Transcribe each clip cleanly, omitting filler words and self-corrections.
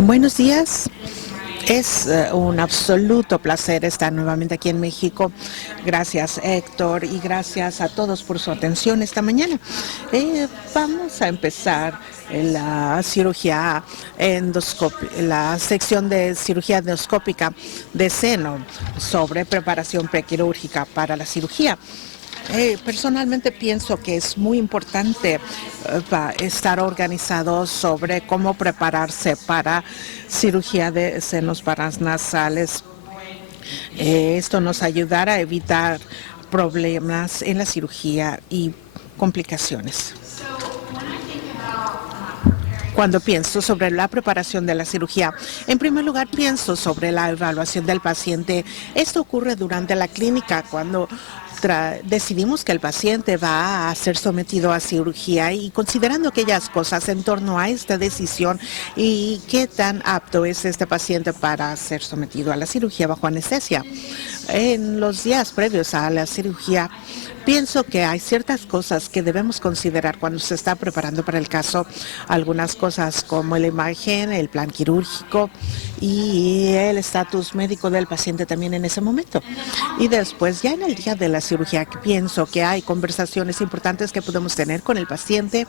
Buenos días. Es un absoluto placer estar nuevamente aquí en México. Gracias, Héctor, y gracias a todos por su atención esta mañana. Vamos a empezar la cirugía endoscópica, la sección de cirugía endoscópica de seno sobre preparación prequirúrgica para la cirugía. Personalmente pienso que es muy importante estar organizados sobre cómo prepararse para cirugía de senos paranasales. Esto nos ayudará a evitar problemas en la cirugía y complicaciones. Cuando pienso sobre la preparación de la cirugía, en primer lugar pienso sobre la evaluación del paciente. Esto ocurre durante la clínica cuando decidimos que el paciente va a ser sometido a cirugía y considerando aquellas cosas en torno a esta decisión y qué tan apto es este paciente para ser sometido a la cirugía bajo anestesia. En los días previos a la cirugía, pienso que hay ciertas cosas que debemos considerar cuando se está preparando para el caso. Algunas cosas como la imagen, el plan quirúrgico y el estatus médico del paciente también en ese momento. Y después, ya en el día de la cirugía, pienso que hay conversaciones importantes que podemos tener con el paciente,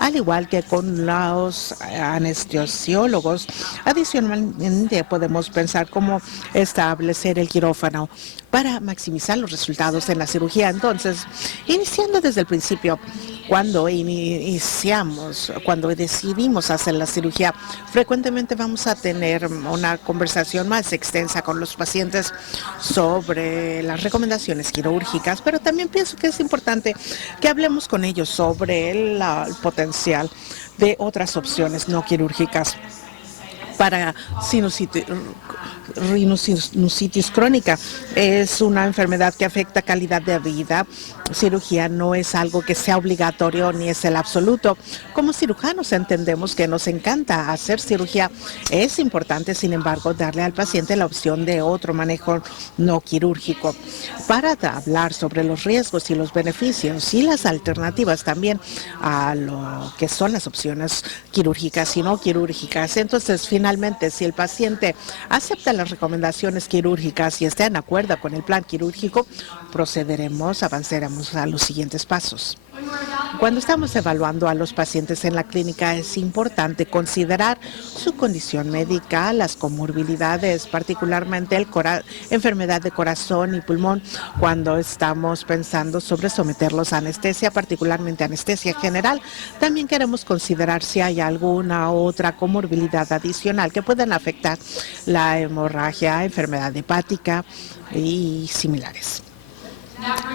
al igual que con los anestesiólogos. Adicionalmente, podemos pensar cómo establecer el quirófano para maximizar los resultados en la cirugía. Entonces, iniciando desde el principio, cuando decidimos hacer la cirugía, frecuentemente vamos a tener una conversación más extensa con los pacientes sobre las recomendaciones quirúrgicas, pero también pienso que es importante que hablemos con ellos sobre el potencial de otras opciones no quirúrgicas para sinusitis crónica. Es una enfermedad que afecta calidad de vida. Cirugía no es algo que sea obligatorio ni es el absoluto. Como cirujanos entendemos que nos encanta hacer cirugía. Es importante, sin embargo, darle al paciente la opción de otro manejo no quirúrgico para hablar sobre los riesgos y los beneficios y las alternativas también a lo que son las opciones quirúrgicas y no quirúrgicas. Entonces, finalmente, si el paciente acepta las recomendaciones quirúrgicas y está en acuerdo con el plan quirúrgico, avanzaremos a los siguientes pasos. Cuando estamos evaluando a los pacientes en la clínica, es importante considerar su condición médica, las comorbilidades, particularmente enfermedad de corazón y pulmón, cuando estamos pensando sobre someterlos a anestesia, particularmente anestesia general. También queremos considerar si hay alguna otra comorbilidad adicional que puedan afectar la hemorragia, enfermedad hepática y similares.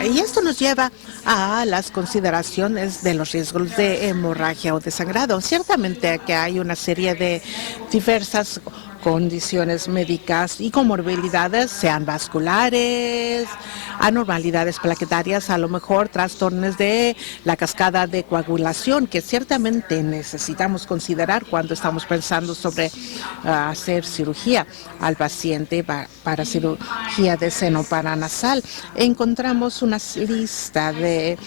Y esto nos lleva a las consideraciones de los riesgos de hemorragia o de sangrado. Ciertamente que hay una serie de diversas condiciones médicas y comorbilidades, sean vasculares, anormalidades plaquetarias, a lo mejor trastornos de la cascada de coagulación, que ciertamente necesitamos considerar cuando estamos pensando sobre hacer cirugía al paciente para cirugía de seno paranasal. Encontramos una lista de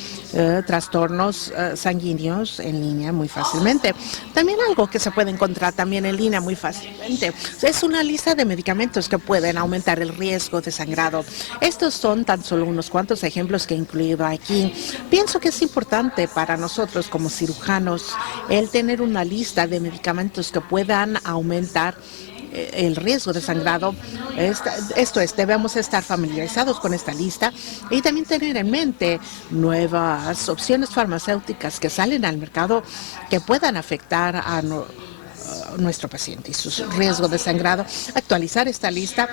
trastornos sanguíneos en línea muy fácilmente. También algo que se puede encontrar también en línea muy fácilmente es una lista de medicamentos que pueden aumentar el riesgo de sangrado. Estos son tan solo unos cuantos ejemplos que he incluido aquí. Pienso que es importante para nosotros como cirujanos el tener una lista de medicamentos que puedan aumentar el riesgo de sangrado. Esto es, debemos estar familiarizados con esta lista y también tener en mente nuevas opciones farmacéuticas que salen al mercado que puedan afectar a nuestro paciente y su riesgo de sangrado. Actualizar esta lista.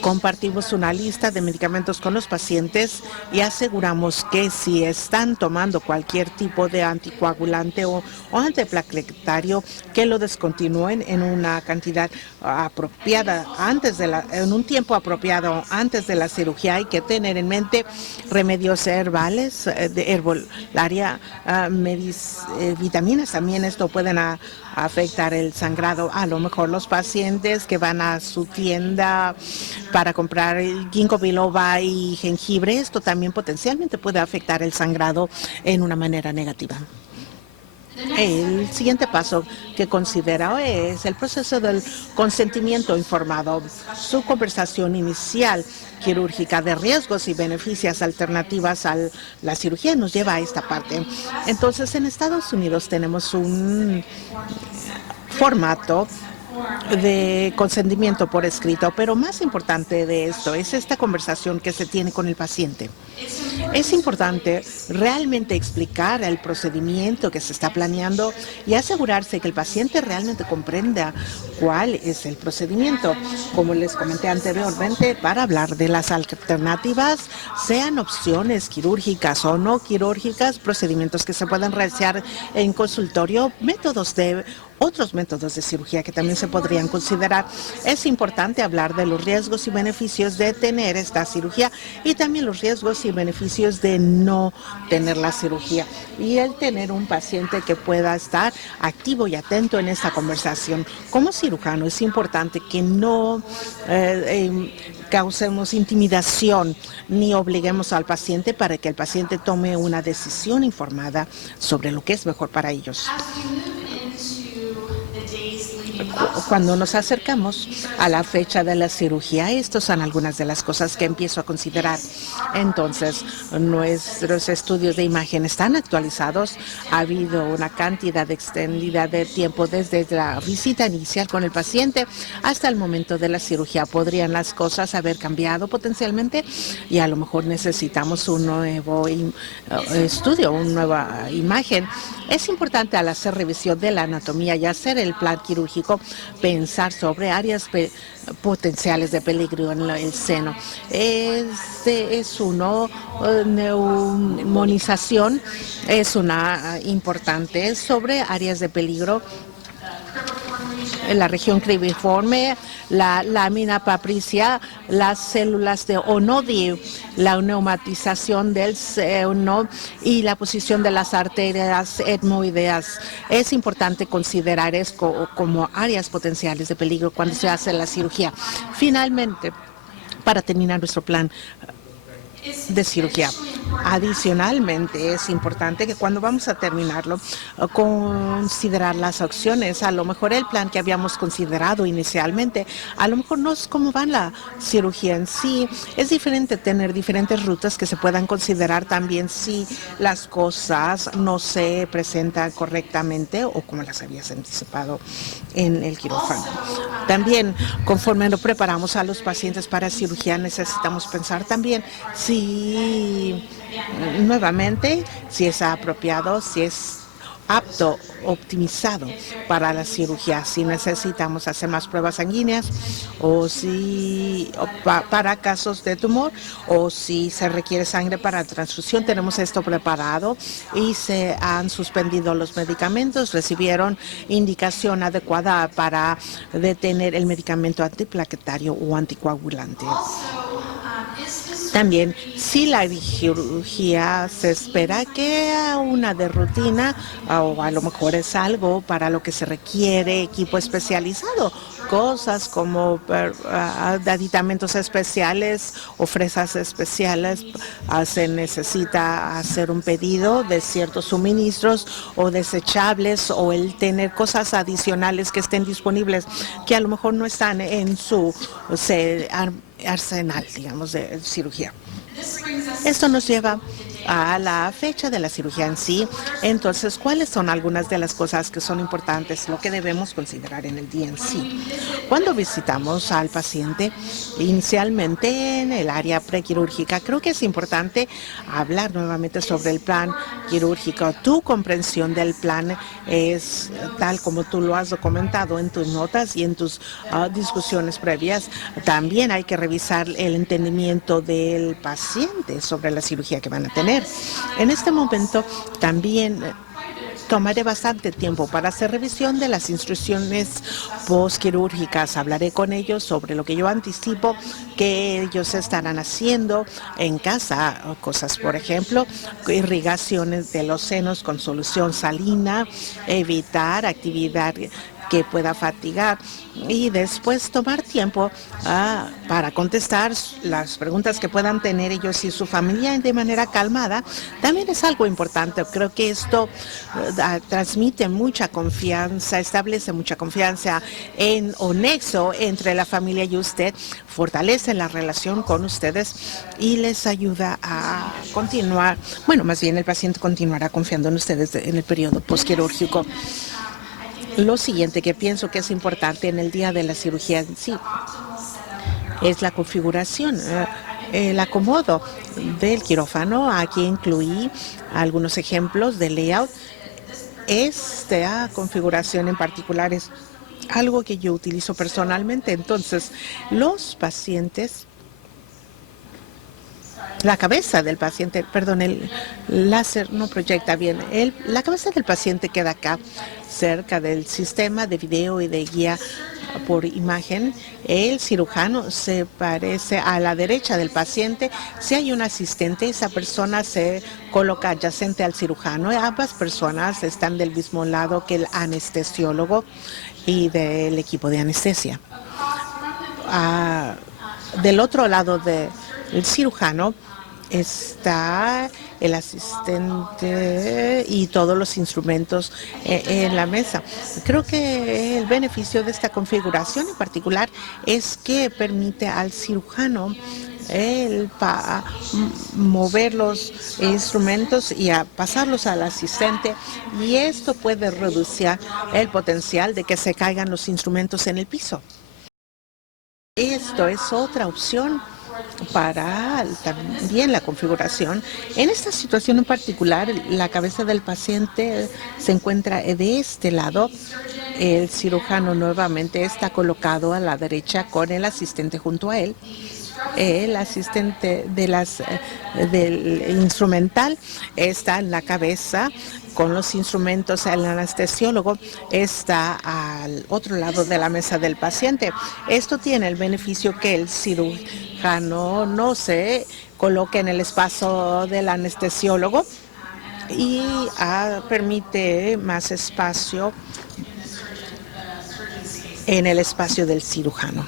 Compartimos una lista de medicamentos con los pacientes y aseguramos que si están tomando cualquier tipo de anticoagulante o antiplaquetario, que lo descontinúen en una cantidad apropiada en un tiempo apropiado antes de la cirugía. Hay que tener en mente remedios herbales, de herbolaria, vitaminas también. Esto pueden afectar el sangrado. A lo mejor los pacientes que van a su tienda para comprar ginkgo biloba y jengibre, esto también potencialmente puede afectar el sangrado en una manera negativa. El siguiente paso que considera es el proceso del consentimiento informado. Su conversación inicial quirúrgica de riesgos y beneficios alternativas a la cirugía nos lleva a esta parte. Entonces, en Estados Unidos tenemos un formato de consentimiento por escrito, pero más importante de esto es esta conversación que se tiene con el paciente. Es importante realmente explicar el procedimiento que se está planeando y asegurarse que el paciente realmente comprenda cuál es el procedimiento. Como les comenté anteriormente, para hablar de las alternativas, sean opciones quirúrgicas o no quirúrgicas, procedimientos que se pueden realizar en consultorio, otros métodos de cirugía que también se podrían considerar. Es importante hablar de los riesgos y beneficios de tener esta cirugía y también los riesgos y beneficios de no tener la cirugía. Y el tener un paciente que pueda estar activo y atento en esta conversación. Como cirujano es importante que no causemos intimidación ni obliguemos al paciente para que el paciente tome una decisión informada sobre lo que es mejor para ellos. Cuando nos acercamos a la fecha de la cirugía, estas son algunas de las cosas que empiezo a considerar. Entonces, nuestros estudios de imagen están actualizados. Ha habido una cantidad extendida de tiempo desde la visita inicial con el paciente hasta el momento de la cirugía. ¿Podrían las cosas haber cambiado potencialmente? Y a lo mejor necesitamos un nuevo estudio, una nueva imagen. Es importante al hacer revisión de la anatomía y hacer el plan quirúrgico pensar sobre áreas potenciales de peligro en el seno. Neumonización es una importante sobre áreas de peligro en la región cribriforme, la lámina papricia, las células de Onodi, la neumatización del seno y la posición de las arterias etmoideas. Es importante considerar esto como áreas potenciales de peligro cuando se hace la cirugía. Finalmente, para terminar nuestro plan de cirugía. Adicionalmente, es importante que cuando vamos a terminarlo, considerar las opciones. A lo mejor el plan que habíamos considerado inicialmente, a lo mejor no es cómo va la cirugía en sí. Es diferente tener diferentes rutas que se puedan considerar también si las cosas no se presentan correctamente o como las habías anticipado en el quirófano. También, conforme nos preparamos a los pacientes para cirugía, necesitamos pensar también si nuevamente, si es apropiado, si es apto, optimizado para la cirugía, si necesitamos hacer más pruebas sanguíneas para casos de tumor o si se requiere sangre para transfusión. Tenemos esto preparado y se han suspendido los medicamentos, recibieron indicación adecuada para detener el medicamento antiplaquetario o anticoagulante. También, si la cirugía se espera que una de rutina o a lo mejor es algo para lo que se requiere equipo especializado, cosas como aditamentos especiales o fresas especiales, se necesita hacer un pedido de ciertos suministros o desechables o el tener cosas adicionales que estén disponibles que a lo mejor no están en su arsenal, digamos, de cirugía. Esto nos lleva a la fecha de la cirugía en sí. Entonces, ¿cuáles son algunas de las cosas que son importantes, lo que debemos considerar en el día en sí? Cuando visitamos al paciente, inicialmente en el área prequirúrgica, creo que es importante hablar nuevamente sobre el plan quirúrgico. Tu comprensión del plan es tal como tú lo has documentado en tus notas y en tus discusiones previas. También hay que revisar el entendimiento del paciente sobre la cirugía que van a tener. En este momento también tomaré bastante tiempo para hacer revisión de las instrucciones postquirúrgicas. Hablaré con ellos sobre lo que yo anticipo que ellos estarán haciendo en casa. Cosas, por ejemplo, irrigaciones de los senos con solución salina, evitar actividad que pueda fatigar, y después tomar tiempo para contestar las preguntas que puedan tener ellos y su familia de manera calmada. También es algo importante. Creo que esto transmite mucha confianza, establece mucha confianza o nexo entre la familia y usted, fortalece la relación con ustedes y les ayuda a continuar. Bueno, más bien el paciente continuará confiando en ustedes en el periodo postquirúrgico. Lo siguiente que pienso que es importante en el día de la cirugía en sí es la configuración, el acomodo del quirófano. Aquí incluí algunos ejemplos de layout. Esta configuración en particular es algo que yo utilizo personalmente. Entonces, los pacientes, la cabeza del paciente, perdón, el láser no proyecta bien. La cabeza del paciente queda acá, cerca del sistema de video y de guía por imagen. El cirujano se parece a la derecha del paciente. Si hay un asistente, esa persona se coloca adyacente al cirujano. Ambas personas están del mismo lado que el anestesiólogo y del equipo de anestesia. Del otro lado del cirujano está el asistente y todos los instrumentos en la mesa. Creo que el beneficio de esta configuración en particular es que permite al cirujano mover los instrumentos y pasarlos al asistente, y esto puede reducir el potencial de que se caigan los instrumentos en el piso. Esto es otra opción para también la configuración. En esta situación en particular, la cabeza del paciente se encuentra de este lado. El cirujano nuevamente está colocado a la derecha con el asistente junto a él. El asistente del instrumental está en la cabeza con los instrumentos. El anestesiólogo está al otro lado de la mesa del paciente. Esto tiene el beneficio que el cirujano no se coloque en el espacio del anestesiólogo y permite más espacio en el espacio del cirujano.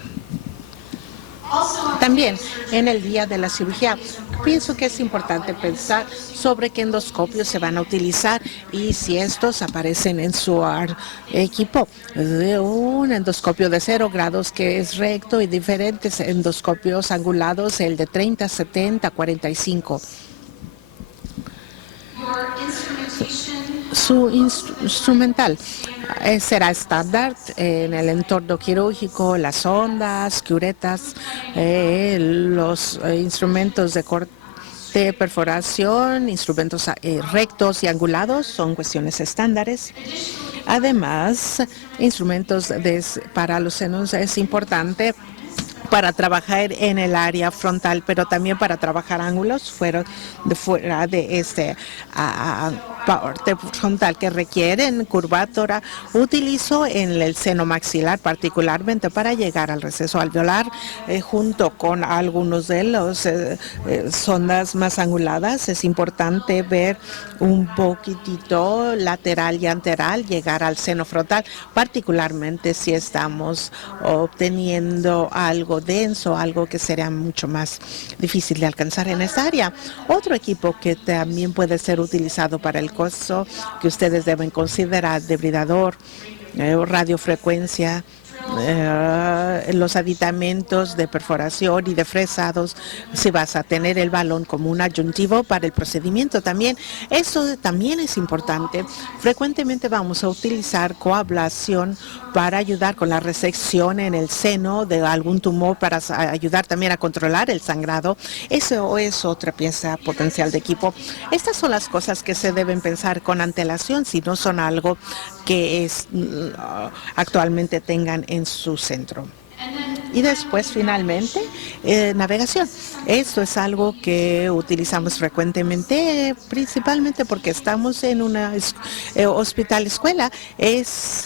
También en el día de la cirugía, pienso que es importante pensar sobre qué endoscopios se van a utilizar y si estos aparecen en su equipo. Un endoscopio de 0 grados que es recto y diferentes endoscopios angulados, el de 30, 70, 45. Su instrumental será estándar en el entorno quirúrgico, las ondas, curetas, los instrumentos de corte, perforación, instrumentos rectos y angulados son cuestiones estándares. Además, instrumentos para los senos es importante para trabajar en el área frontal, pero también para trabajar ángulos fuera de este parte frontal que requieren curvatura. Utilizo en el seno maxilar particularmente para llegar al receso alveolar, junto con algunos de los sondas más anguladas. Es importante ver un poquitito lateral y anteral, llegar al seno frontal, particularmente si estamos obteniendo algo denso, algo que será mucho más difícil de alcanzar en esta área. Otro equipo que también puede ser utilizado para el costo que ustedes deben considerar: debridador, radiofrecuencia, los aditamentos de perforación y de fresados, si vas a tener el balón como un adyuntivo para el procedimiento también. Eso también es importante. Frecuentemente vamos a utilizar coablación para ayudar con la resección en el seno de algún tumor, para ayudar también a controlar el sangrado. Eso es otra pieza potencial de equipo. Estas son las cosas que se deben pensar con antelación, si no son algo que actualmente tengan en su centro. Y después, finalmente, navegación. Esto es algo que utilizamos frecuentemente, principalmente porque estamos en una hospital escuela. Es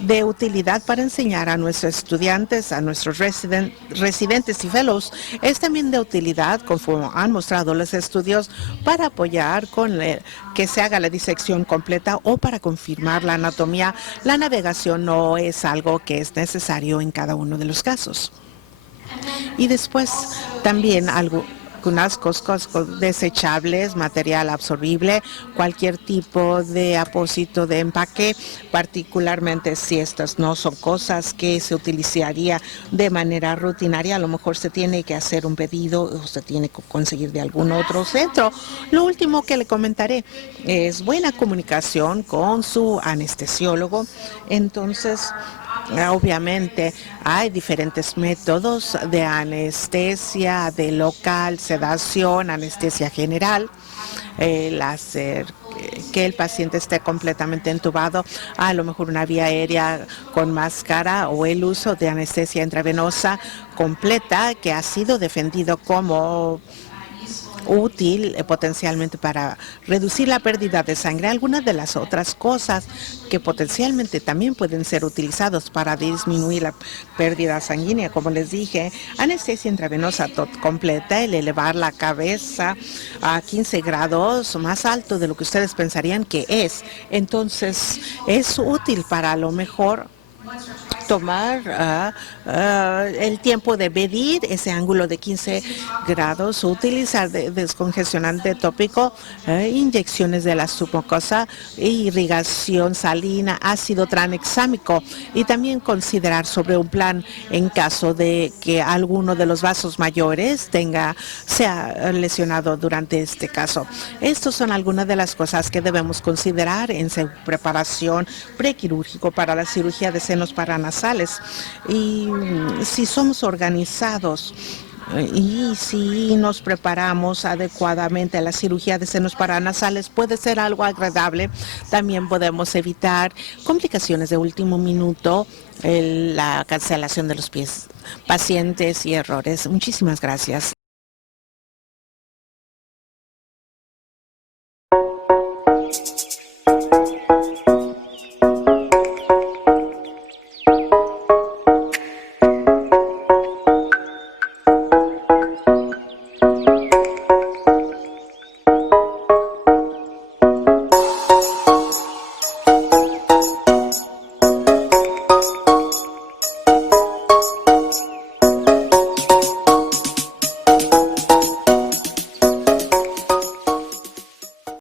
de utilidad para enseñar a nuestros estudiantes, a nuestros residentes y fellows. Es también de utilidad, conforme han mostrado los estudios, para apoyar con que se haga la disección completa o para confirmar la anatomía. La navegación no es algo que es necesario en cada uno de los casos. Y después también algunas cosas desechables, material absorbible, cualquier tipo de apósito de empaque, particularmente si estas no son cosas que se utilizaría de manera rutinaria, a lo mejor se tiene que hacer un pedido o se tiene que conseguir de algún otro centro. Lo último que le comentaré es buena comunicación con su anestesiólogo. Entonces, obviamente hay diferentes métodos de anestesia, de local, sedación, anestesia general, el hacer que el paciente esté completamente entubado, a lo mejor una vía aérea con máscara o el uso de anestesia intravenosa completa que ha sido defendido como útil potencialmente para reducir la pérdida de sangre. Algunas de las otras cosas que potencialmente también pueden ser utilizados para disminuir la pérdida sanguínea, como les dije, anestesia intravenosa completa, el elevar la cabeza a 15 grados más alto de lo que ustedes pensarían que es. Entonces es útil para a lo mejor tomar el tiempo de medir ese ángulo de 15 grados, utilizar descongestionante tópico, inyecciones de la submucosa, irrigación salina, ácido tranexámico y también considerar sobre un plan en caso de que alguno de los vasos mayores sea lesionado durante este caso. Estas son algunas de las cosas que debemos considerar en su preparación prequirúrgico para la cirugía de senos paranasales. Y si somos organizados y si nos preparamos adecuadamente a la cirugía de senos paranasales, puede ser algo agradable. También podemos evitar complicaciones de último minuto, la cancelación de los pacientes y errores. Muchísimas gracias.